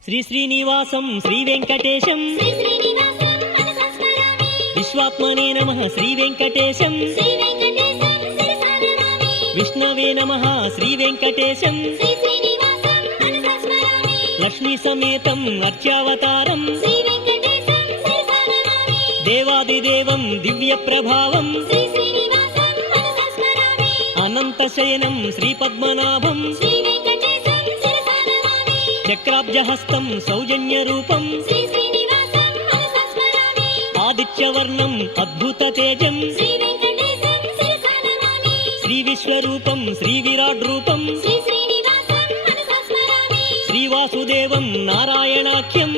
శ్రీ శ్రీనివాసం శ్రీ వెంకటేశం విశ్వాత్మనే నమః శ్రీ వెంకటేశం విష్ణవే నమః శ్రీ వెంకటేశం లక్ష్మీ సమేతం అర్చావతారం దేవాదిదేవం దివ్య ప్రభావం అనంతశయనం శ్రీపద్మనాభం చక్రాబ్జహస్తం సౌజన్యరూపం ఆదిత్యవర్ణం అద్భుత తేజం శ్రీ విశ్వరూపం శ్రీ విరాట్ రూపం శ్రీవాసుదేవం నారాయణాఖ్యం